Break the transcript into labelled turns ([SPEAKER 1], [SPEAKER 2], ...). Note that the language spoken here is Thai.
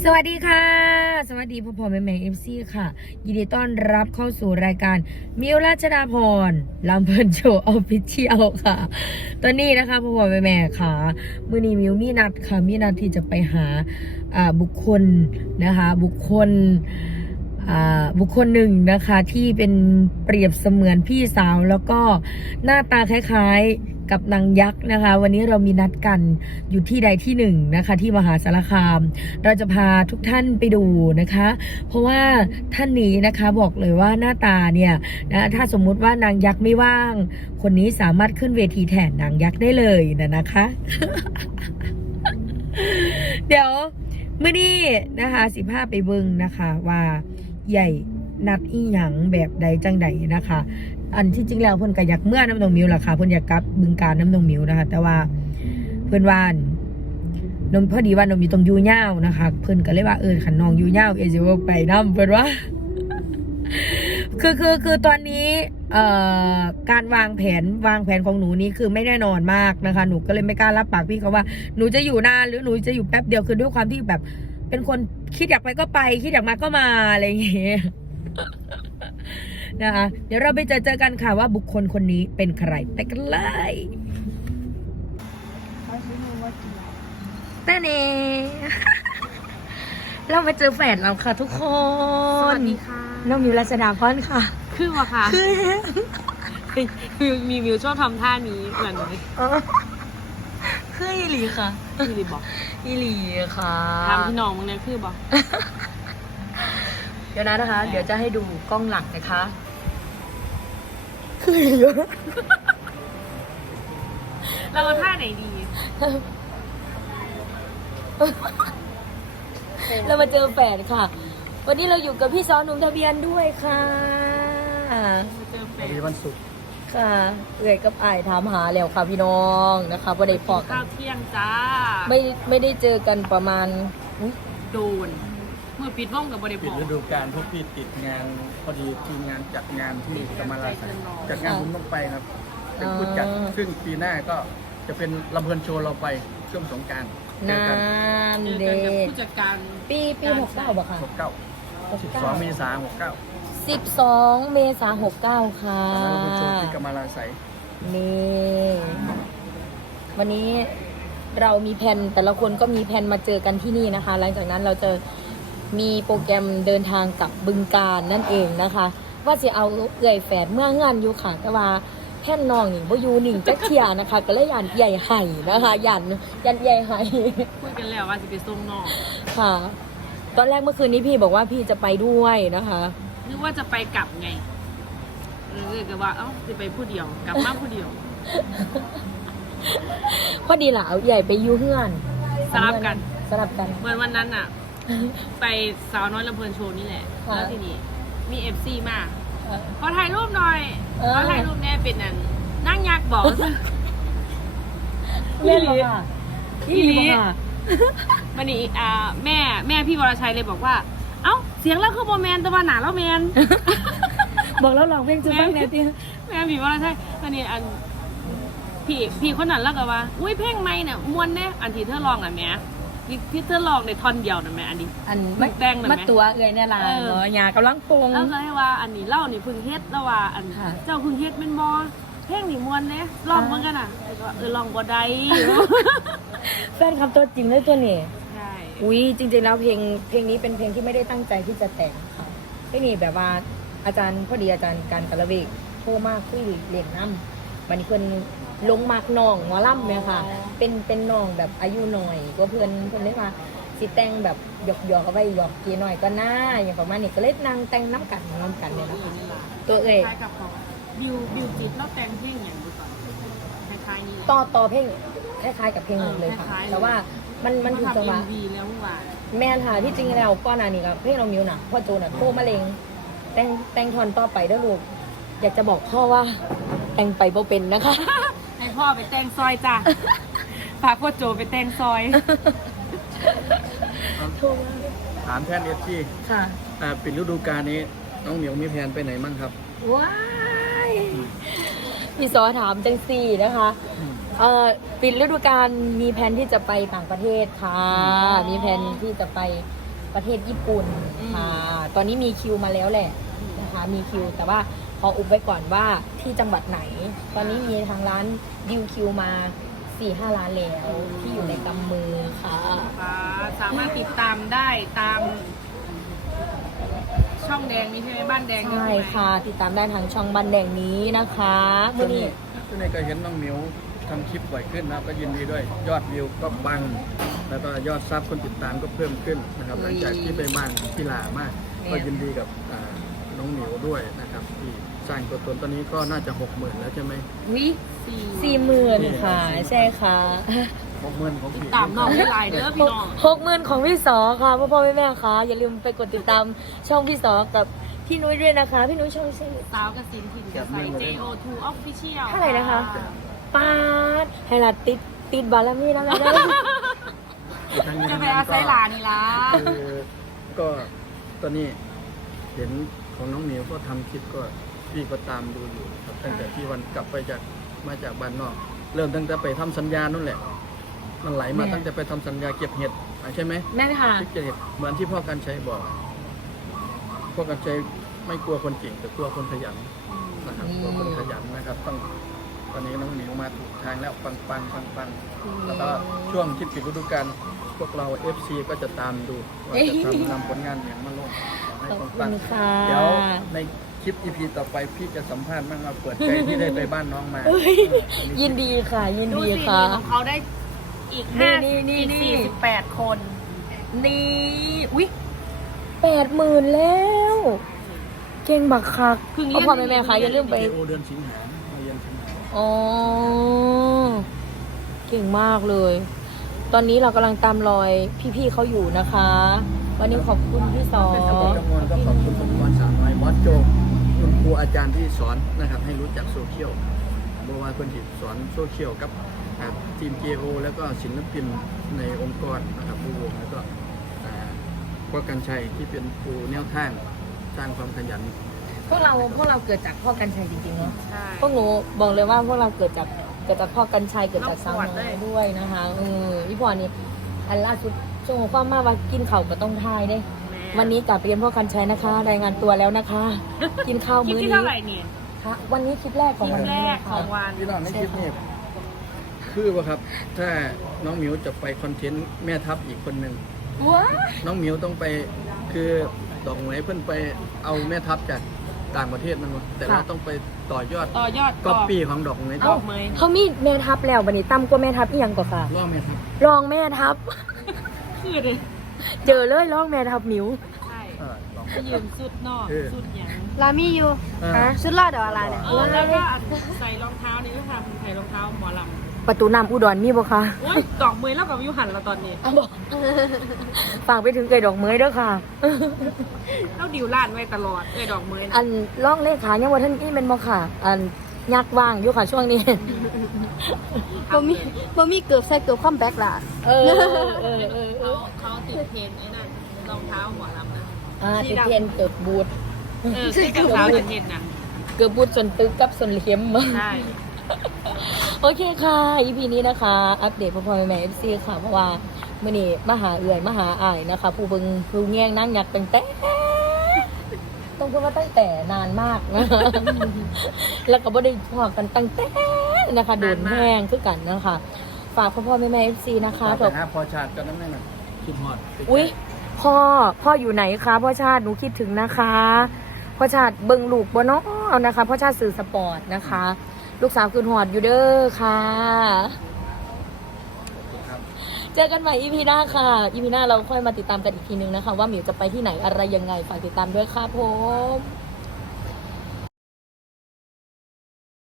[SPEAKER 1] สวัสดีค่ะสวัสดีพ่อแม่FC ค่ะยินดีต้อนรับเข้าสู่รายการมิวรัชดาพรลำเพลินโชว์ออฟฟิเชียลค่ะตอนนี้นะคะพ่อแม่ค่ะมื้อนี้มิวมีนัดค่ะมีนัดที่จะไปหาบุคคลนะคะบุคคลหนึ่งนะคะที่เป็นเปรียบเสมือนพี่สาวแล้วก็หน้าตาคล้ายๆกับนางยักษ์นะคะวันนี้เรามีนัดกันอยู่ที่ใดที่หนึ่งนะคะที่มหาสารคามเราจะพาทุกท่านไปดูนะคะเพราะว่าท่านนี้นะคะบอกเลยว่าหน้าตาเนี่ยนะถ้าสมมุติว่านางยักษ์ไม่ว่างคนนี้สามารถขึ้นเวทีแทนนางยักษ์ได้เลยนะคะ เดี๋ยวมื้อนี้นะคะ15ไปเบิ่งนะคะว่าใหญ่นัดอีหยังแบบใดจังใดนะคะอันที่จริงแล้วเพิ่นก็อยากเมื่อน้ำนองมิวล่ะค่ะเพิ่นอยากกลับบึงการน้ำนองมิวนะคะแต่ว่าเพิ่นว่านมพอดีว่านมอยู่ตรงยูเน่านะคะเพิ่นก็เลยว่าขันน้องยูเน่าสิว่าไปน้ำเพิ่นว่า คือตอนนี้การวางแผนของหนูนี้คือไม่แน่นอนมากนะคะหนูก็เลยไม่กล้ารับปากพี่เขาว่าหนูจะอยู่นานหรือหนูจะอยู่แป๊บเดียวคือด้วยความที่แบบเป็นคนคิดอยากไปก็ไปคิดอยากมาก็มาอะไรอย่างเงี้ย นะคะเดี๋ยวเราไปเจอกันค่ะว่าบุคคลคนนี้เป็นใครไปกันเลยแต่เน่ เรามาเจอแฟนเราค่ะทุกคน
[SPEAKER 2] สวัสดีค่ะ
[SPEAKER 1] น้องมิวรัชดาพรค่ะ
[SPEAKER 2] คือวะค่ะ
[SPEAKER 1] คือ
[SPEAKER 2] มิวชอบทำท่านี้เหมือน
[SPEAKER 1] คืออีหลีค่ะ
[SPEAKER 2] พี่รีบอก
[SPEAKER 1] อีหลีค่ะ
[SPEAKER 2] ทำพี่น้องมึงเนี่ยคือบอก
[SPEAKER 1] เดี๋ยวนะคะ เดี๋ยวจะให้ดูกล้องหลังนะคะคือเยอะ
[SPEAKER 2] เราเอาท่าไหนดี
[SPEAKER 1] เรามาเจอแฟนค่ะ วันนี้เราอยู่กับพี่ซ้อนหนุ่มทะเบียนด้วยค่ะ
[SPEAKER 2] เจอแฟ
[SPEAKER 3] วัน
[SPEAKER 2] น
[SPEAKER 3] นี้วันศุกร์
[SPEAKER 1] ค่ะเอื่อยกับอ้ายถามหาแล้วค่ะพี่น้องนะคะพอได้พอกั
[SPEAKER 2] ข้าน วเที่ยงจ้า
[SPEAKER 1] ไม่ได้เจอกันประมาณอุ๊ย
[SPEAKER 2] โดนเมื่อปิดว่องกับบริ
[SPEAKER 3] ปิ
[SPEAKER 2] บ
[SPEAKER 3] ด
[SPEAKER 2] อก
[SPEAKER 3] ฤดูกาลพวกพี่ติดงานพอดีทีมงานจัดงานที่กำมะลาสัยจัดงานผมต้องไปครับเป็นผู้จัดซึ่งปีหน้าก็จะเป็นลำเพลินโชว์เราไปช่วงสงกรานต์เจอกัน
[SPEAKER 2] เจอ
[SPEAKER 1] เด
[SPEAKER 2] กันกับผู้จัดการ
[SPEAKER 1] ปี69บ่ค่ะ
[SPEAKER 3] 12 เมษายน
[SPEAKER 1] 12 เมษายน 69ค่ะ
[SPEAKER 3] 69ลำเพลินโชว์ที่กำมะลาสัย
[SPEAKER 1] นี่วันนี้เรามีแผนแต่ละคนก็มีแผนมาเจอกันที่นี่นะคะ หลังจากนั้นเราจะมีโปรแกรมเดินทางกลับบึงการนั่นเองนะคะ ว่าจะเอาเอื่อยแฝดเมื่องานอยู่ค่ะแต่ว่าแพ่นน้องนี่บ่อยู่นิ่งจักเทียนะคะ ก็เลยยันใหญ่ไห่นะคะยันใหญ่ไห่
[SPEAKER 2] คุยกันแล้วว่าจะไปส่งน้อง
[SPEAKER 1] ค่ะ ตอนแรกเมื่อคืนนี้พี่บอกว่าพี่จะไปด้วยนะคะ
[SPEAKER 2] นึกว่าจะไปกลับไงเลยก็ว่าเอ้าจะไปผู้เดียวกลับมาผู้เดียว
[SPEAKER 1] พอดีล่ะเอาใหญ่ไปอยู่เฮือน
[SPEAKER 2] สลับกัน
[SPEAKER 1] สลับกัน
[SPEAKER 2] เหมือนวันนั้นอะไปสาวน้อยลำเพลินโชว์นี่แหละ
[SPEAKER 1] ค่ะ
[SPEAKER 2] แล้วทีนี้มีเอฟซีมาขอถ่ายรูปหน่อยขอถ่ายรูปแน่เป็นนั่นนั่งยักษ์บอก
[SPEAKER 1] เล่นเหรอค่ะ
[SPEAKER 2] อีหลี
[SPEAKER 1] เหรอค่ะ
[SPEAKER 2] วันนี้แม่พี่วรชัยเลยบอกว่า เอ้าเสียงเราคือโมแมนแต่ว่าหนาเราแมน
[SPEAKER 1] บอกแล้วลองเพลงจะฟังแน่ติ
[SPEAKER 2] แม่พี่วรชัยวันนี้อันพี่คนนั้นแล้วก็ว่าอุ้ยเพลงไม่เนี่ยมวนแน่อันที่เธอลองอ่ะแม่ที่เธอลองในท่อนเดียวนะแม่อันนี้
[SPEAKER 1] อัน
[SPEAKER 2] มักแดงหน่อยไหม
[SPEAKER 1] มัดตัวเลยเนี่ยล่ะ
[SPEAKER 2] เออ
[SPEAKER 1] เนาะยากำลังปรุง
[SPEAKER 2] แล้วก็ให้ว่าอันนี้เล่านี่เพึ่งเฮ็ดแล้วว่าอัน
[SPEAKER 1] ค่ะ
[SPEAKER 2] เจ้าเพึ่งเฮ็ดเป็นบอเพลงนี่มวนเนี่ยลองเหมือนกันอ่ะแล้วก็ลองบ่ได้
[SPEAKER 1] แฟนคลับตัวจริงเลยตัวนี้
[SPEAKER 2] ใช่
[SPEAKER 1] อุ้ยจริงๆแล้วเพลงนี้เป็นเพลงที่ไม่ได้ตั้งใจที่จะแต่งค่ะไม่มีแบบว่าอาจารย์พอดีอาจารย์การกะละเวกโทรมาคุยเรียนน้ำวันนี้เพิ่นลงมากน้องหมอลำเนี่ยค่ะ เป็นน้องแบบอายุหน่อยก็เพิ่นเรียกว่าสิแต่งแบบหยอกเอาไว้หยอกกีหน่อยก็น่าอย่างประมาณนี้ก็เล่นนางแต่งน้ำกันเนี่ยนะคะตัวเอ่ย
[SPEAKER 2] คล้ายกับของบิวจิตแล้วแต่งเพลงอย่างดูก่อนคล้ายๆนี่แหละ
[SPEAKER 1] ต่อเพลงคล้ายๆกับเพลงหนึ่งเลยค่ะ
[SPEAKER 2] คล้ายๆเลย
[SPEAKER 1] แต่ว่ามันถึงจังหวะ
[SPEAKER 2] ทำ MV แล้วว่า
[SPEAKER 1] แม่นค่ะที่จริงแล้วก้อนหน้านี้กับเพลงน้องมิวน่ะพ่อโจน่ะโทรมาเลงแต่งทอนต่อไปเด้อลูกอยากจะบอกพ่อว่าแต่งไปบ่เป็นนะคะ
[SPEAKER 2] ให้พ่อไปแต่งซอยจ้ะฝากพ่อโจไปแต่งซอย
[SPEAKER 1] โทรมา
[SPEAKER 3] ถามแทนเอฟซี
[SPEAKER 1] ค่ะ
[SPEAKER 3] ปิดฤดูกาลนี้น้องเหมียวมีแผนไปไหนมั่งครับ
[SPEAKER 1] ว้ายพี่ซอถามจังสี่นะคะปิดฤดูกาลมีแผนที่จะไปต่างประเทศค่ะ มีแผนที่จะไปประเทศญี่ปุ่นค่ะตอนนี้มีคิวมาแล้วแหละนะคะมีคิวแต่ว่าขออุบไว้ก่อนว่าที่จังหวัดไหน ตอนนี้มีทางร้านดิวคิวมา 4-5 ร้านแล้วที่อยู่ในกำมือค่ะ
[SPEAKER 2] ค่ะสามารถติดตามได้ตามช่องแดงนี้ใช่ไหมบ้านแดงนี่
[SPEAKER 1] ใช่
[SPEAKER 2] ไหม
[SPEAKER 1] ค่ะติดตามได้ทางช่องบันแดงนี้นะคะ
[SPEAKER 3] ช่
[SPEAKER 1] วั
[SPEAKER 3] วน ง
[SPEAKER 1] นี้
[SPEAKER 3] นี้ก็เห็นน้องหมิวทำคลิปบ่อยขึ้นนะก็ยินดีด้วย ยอดวิวก็ปัง แล้วก็ยอดซับคนติดตามก็เพิ่มขึ้นนะครับหลังจากที่ไปบ้านพี่ลามาก ก็ยินดีกับน้องหมิวด้วยนะครับที่สร้างตัวตนตอนนี้ก็น่าจะ 60,000 แล้วใช่ไหม
[SPEAKER 1] วิ
[SPEAKER 2] สี่
[SPEAKER 1] 40,000ค่ะใช่ค่ะ
[SPEAKER 3] 60,000ของ
[SPEAKER 2] ติด
[SPEAKER 3] พี่
[SPEAKER 2] ตามน้องได้หลายเด้อพี่น้อง
[SPEAKER 1] 60,000ของพี่สอค่ะพ่อแม่ค่ะอย่าลืมไปกดติดตามช่องพี่สอกับพี่นุ้ยด้วยนะคะพี่นุ้ยช่องชื่อ
[SPEAKER 2] สาวกสินถิ่นกับใส่ JO2 Official
[SPEAKER 1] เท่าไหร่นะคะป๊าดให้ละติดบารมีนั่นแหละได้
[SPEAKER 2] จะไปอาศัยหลานนี่ล่ะ
[SPEAKER 3] คือก็ตอนนี้เห็นของน้องหมิวก็ทำคลิปก็พี่ก็ตามดูอยู่ครับตั้งแต่ที่วันกลับไปมาจากบ้านนอก เริ่มตั้งแต่ไปทำสัญญานั่นแหละ มันไหลมาตั้งแต่ไปทำสัญญาเก็บเห็ดใช่ไหม
[SPEAKER 1] แม่ค่ะ
[SPEAKER 3] ที่เก็บเห็ดเหมือนที่พ่อกันชัยบอกพ่อกันชัยไม่กลัวคนเก่งแต่กลัวคนขยันนะครับกลัวคนขยันนะครับต้องตอนนี้น้องหมิวมาถูกทางแล้วปังแล้วก็ช่วงที่ปิดฤดูกาลพวกเรา FC ก็จะตามดูว่าจะนำผลงานอย่างมาลงให้
[SPEAKER 1] ขอบคุ
[SPEAKER 3] ปัง
[SPEAKER 1] ณค่ะ
[SPEAKER 3] ๆเดี๋ยวในคลิป EP ต่อไปพี่จะสัมภาษณ์บ้างว่าเปิดใจที่ได้ไปบ้านน้องมา
[SPEAKER 1] ยินดีค่ะยิน
[SPEAKER 2] ดู
[SPEAKER 1] ดี
[SPEAKER 2] สิ
[SPEAKER 1] ค่ะ
[SPEAKER 2] ของเขาได้อีก
[SPEAKER 1] นี่
[SPEAKER 2] 48 คน
[SPEAKER 1] นี่อุ๊ย80,000แล้ว เก่งบักคัก
[SPEAKER 2] เพิ่ง
[SPEAKER 1] เอาพ่อแม่ค่ะอย่าลืมไป
[SPEAKER 3] โอเดือนสิงหามาเรียนสิงหา
[SPEAKER 1] อ๋อเก่งมากเลย ตอนนี้เรากำลังตามรอยพี่ๆเขาอยู่นะคะ วันนี้ขอบคุณพี่สอ
[SPEAKER 3] เป็นทั้งหมดทั้งมวลก็ขอบคุณสมกรสาวน้อยบอสโจคุณครูอาจารย์ที่สอนนะครับให้รู้จักโซเชียลบว่าคนที่สอนโซเชียลกับทีม JO แล้วก็ศิลปินในองค์กรนะครับผู้วงแล้วก็พ่อกันชัยที่เป็นครูแนวทางสร้างความขยัน
[SPEAKER 1] พวกเราเกิดจากพ่อกันชัยจริงๆเนาะ
[SPEAKER 2] ใช่
[SPEAKER 1] พวกหนูบอกเลยว่าพวกเราเกิดจากพ่อกันชัยเกิดจากสาว
[SPEAKER 2] น้องขวด
[SPEAKER 1] น้
[SPEAKER 2] เล
[SPEAKER 1] อย
[SPEAKER 2] ย
[SPEAKER 1] ด้วยนะคะพี่พรนี่อันล่าสุดช่วงความมาว่ากินข้าวก็ต้องทายได้
[SPEAKER 2] แม่
[SPEAKER 1] วันนี้กลับเรียนพ่อกันชัยนะคะ รายงานตัวแล้วนะคะ กินข้าว
[SPEAKER 2] คลิป
[SPEAKER 1] มื้อ
[SPEAKER 2] ที่
[SPEAKER 1] นี้
[SPEAKER 2] เท่าไหร่เนี่ย
[SPEAKER 1] ค่ะวันนี้คลิปแรก
[SPEAKER 2] ค
[SPEAKER 1] ของ
[SPEAKER 2] ลิ
[SPEAKER 1] วั
[SPEAKER 2] ป
[SPEAKER 1] น
[SPEAKER 2] แร
[SPEAKER 1] นี้
[SPEAKER 2] กของวัน
[SPEAKER 3] พี่น้องในคลิปนี้คือว่าครับถ้าน้องหมิวจะไปคอนเทนต์แม่ทัพอีกคนหนึ่ง
[SPEAKER 1] ว้า
[SPEAKER 3] น้องหมิวต้องไปคือดอกหมวยเพิ่นไปเอาแม่ทัพจากต่างประเทศนั่นวะแต่เราต้องไปต่อยอด
[SPEAKER 2] ต่อยอด
[SPEAKER 3] ก๊อปปี้ของดอกหมวย
[SPEAKER 2] ดอกเมย
[SPEAKER 1] เขามีแม่ทัพแล้ววันนี้ตั้มกว่าแม่ทัพอีหยังกว่าค่ะ
[SPEAKER 3] ล่อแม่ทัพ
[SPEAKER 1] รองแม่ทัพ
[SPEAKER 2] คือเลย
[SPEAKER 1] เจอเลยรองแม่ทัพหมิว
[SPEAKER 2] ใช่
[SPEAKER 3] ลอง
[SPEAKER 2] ไปยืนสุดนอกสุดหยัง
[SPEAKER 4] ลามีอยู่
[SPEAKER 1] ฮะ
[SPEAKER 4] ชุดรอดเดี๋ยวอะไรเนี่ย
[SPEAKER 2] แล้วก็ใส่รองเท้านี่ก็ทำใส่รองเท้าหมอลำ
[SPEAKER 1] ประตูน้ำอุดรมีบ่คะ
[SPEAKER 2] โอ้ยดอกเมยแล้วกับยูหันเราตอนนี้
[SPEAKER 1] เอาบอกฝากไปถึงไก่ดอกเมยเด้อค่ะ
[SPEAKER 2] เข้าดิวลาดไว้ตลอดดอกเมยนะ
[SPEAKER 1] อันล่องเลขายังว่าท่านนี่เป็นบ่ค่ะ อันยักว่างอยู่ค่ะช่วงนี้
[SPEAKER 4] บ่มีเกือบใส่เกือบความแบ็คล่ะ
[SPEAKER 1] เออ
[SPEAKER 2] เขาติดเทรนไอ้นั่นรองเท้าหมอลำนะ
[SPEAKER 1] ติดเทียนเกือบบูด
[SPEAKER 2] ที่รองเท้าติดเทรนนะ
[SPEAKER 1] เกือบบูดส่วนตึกกับส่วนเข็ม
[SPEAKER 2] ใช่
[SPEAKER 1] โอเคค่ะ EP นี้นะคะ อัปเดตพ่อแม่ FC ค่ะ เพราะว่ามื่อนี้มาหาเอื่อยมาหาอ้ายนะคะ ผู้เบิ่งผู้แง่งนั่งยักตั้งแต่ต้องพูดว่าตั้งแต่นานมากนะ แล้วก็บ่ได้พอกันตั้งแต่นะคะโดนแห้งคือกันนะคะ ฝากพ่อแม่ FC นะคะ
[SPEAKER 3] แต่หน้าพอชาติก็นั่นน่ะคิดฮอด
[SPEAKER 1] อุ๊ยพ่ออยู่ไหนคะพ่อชาติหนูคิดถึงนะคะพ่อชาติเบิ่งลูกบ่เนาะเอานะคะพ่อชาติสื่อสปอร์ตนะคะ ลูกสาวคืนหอดอยู่เด้อค่ะ
[SPEAKER 3] ครับ
[SPEAKER 1] เจอกันใหม่ EP หน้าค่ะ EP หน้าเราค่อยมาติดตามกันอีกทีนึงนะคะ ว่าหมิวจะไปที่ไหนอะไรยังไงฝากติดตามด้วยค่ะผม